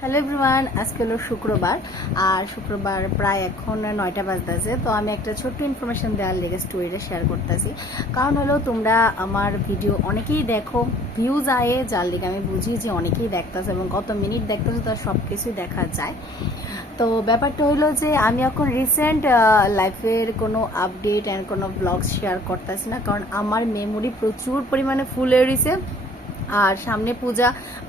Hello everyone, আজকে হলো শুক্রবার। আর শুক্রবার প্রায় এখন 9টা বাজতেছে। তো আমি একটা ছোট্ট ইনফরমেশন দেওয়ার লেগে স্টোরিটা শেয়ার করতেছি। কারণ হলো তোমরা আমার ভিডিও অনেকেই দেখো, ভিউজ আয়ে, যার লেগে আমি বুঝি যে অনেকেই দেখতেছে এবং কত মিনিট দেখতেছে তার সব কিছুই দেখা যায়। তো ব্যাপারটা হলো যে আমি এখন রিসেন্ট লাইফের কোনো আপডেট অ্যান্ড কোনো ব্লগ শেয়ার করতেছি না, কারণ আমার মেমোরি প্রচুর পরিমাণে ফুল হয়ে রয়েছে। আর সামনে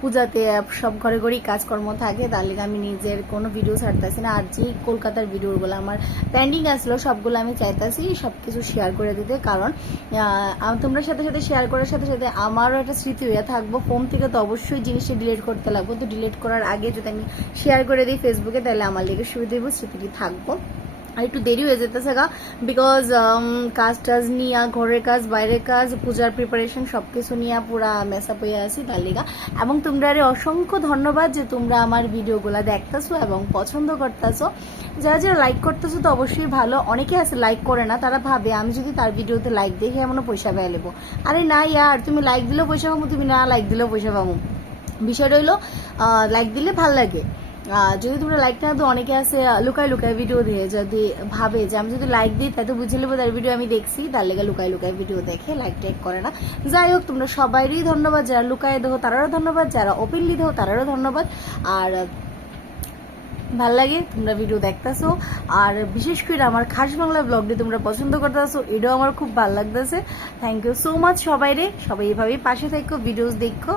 পূজাতে সব ঘরে ঘরেই কাজকর্ম থাকে, তার লিগে আমি নিজের কোনো ভিডিও ছাড়তেছি না। আর যে কলকাতার ভিডিওগুলো আমার পেন্ডিং আসলো সবগুলো আমি চাইতেছি সব কিছু শেয়ার করে দিতে, কারণ তোমরা সাথে সাথে শেয়ার করার সাথে সাথে আমারও একটা স্মৃতি হয়ে থাকবো। ফোন থেকে তো অবশ্যই জিনিসটা ডিলিট করতে লাগবো, তো ডিলিট করার আগে যদি আমি শেয়ার করে দিই ফেসবুকে, তাহলে আমার লেগে সুবিধা হইব, স্মৃতিটি থাকবো। আর একটু দেরি হয়ে যেতেছে গা, বিকজ কাজ টাজ নিয়ে, ঘরের কাজ, বাইরের কাজ, পূজার প্রিপারেশন সব কিছু নিয়ে পুরা মেসআপ হয়ে আসি তার লিগা। এবং তোমরা অসংখ্য ধন্যবাদ যে তোমরা আমার ভিডিওগুলো দেখতেছো এবং পছন্দ করতেছো। যারা যারা লাইক করতেছো তো অবশ্যই ভালো, অনেকে আছে লাইক করে না, তারা ভাবে আমি যদি তার ভিডিওতে লাইক দেখে এমনও পয়সা পেয়ে নেবো। আরে না ইয়ার, তুমি লাইক দিলেও পয়সা পাবো, তুমি না লাইক দিলেও পয়সা পাবো। বিষয়টা হইলো লাইক দিলে ভাল লাগে। যদি তোমরা লাইক না দাও, অনেকে আছে লুকায় লুকায় ভিডিও দিয়ে, যদি ভাবে যে আমি যদি লাইক দিই তাই তো বুঝে নেবো তার ভিডিও আমি দেখছি, তার লেগে লুকায় লুকায় ভিডিও দেখে লাইক টাইক করে না। যাই হোক, তোমরা সবাইরই ধন্যবাদ, যারা লুকায় দেবো তারারও ধন্যবাদ, যারা ওপেনলি দেবো তারারও ধন্যবাদ। আর ভাল লাগে তোমরা ভিডিও দেখতেছো, আর বিশেষ করে আমার খাস বাংলা ব্লগটি তোমরা পছন্দ করতেছো, এটাও আমার খুব ভালো লাগতেছে। থ্যাংক ইউ সো মাচ সবাই এইভাবেই পাশে থাকো, ভিডিওস দেখো।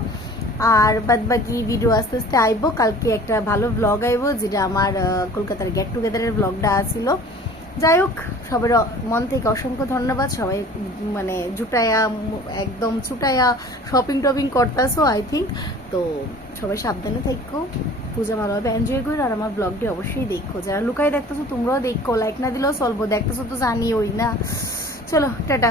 আর বাদ বাকি ভিডিও আস্তে আস্তে আইবো। কালকে একটা ভালো ব্লগ আইবো, যেটা আমার কলকাতার গেট টুগেদারের ব্লগটা আছিল। যাই হোক, সবার মন থেকে অসংখ্য ধন্যবাদ। সবাই মানে জুটাইয়া একদম ছুটাইয়া শপিং টপিং করতেছো আই থিঙ্ক। তো সবাই সাবধানে থাকো, পূজা ভালোভাবে এনজয় করো, আর আমার ব্লগটি অবশ্যই দেখো। যারা লুকাই দেখতেছো তোমরাও দেখো, লাইক না দিলেও চলবো, দেখতেছো তো জানি ওই না। চলো টাটা।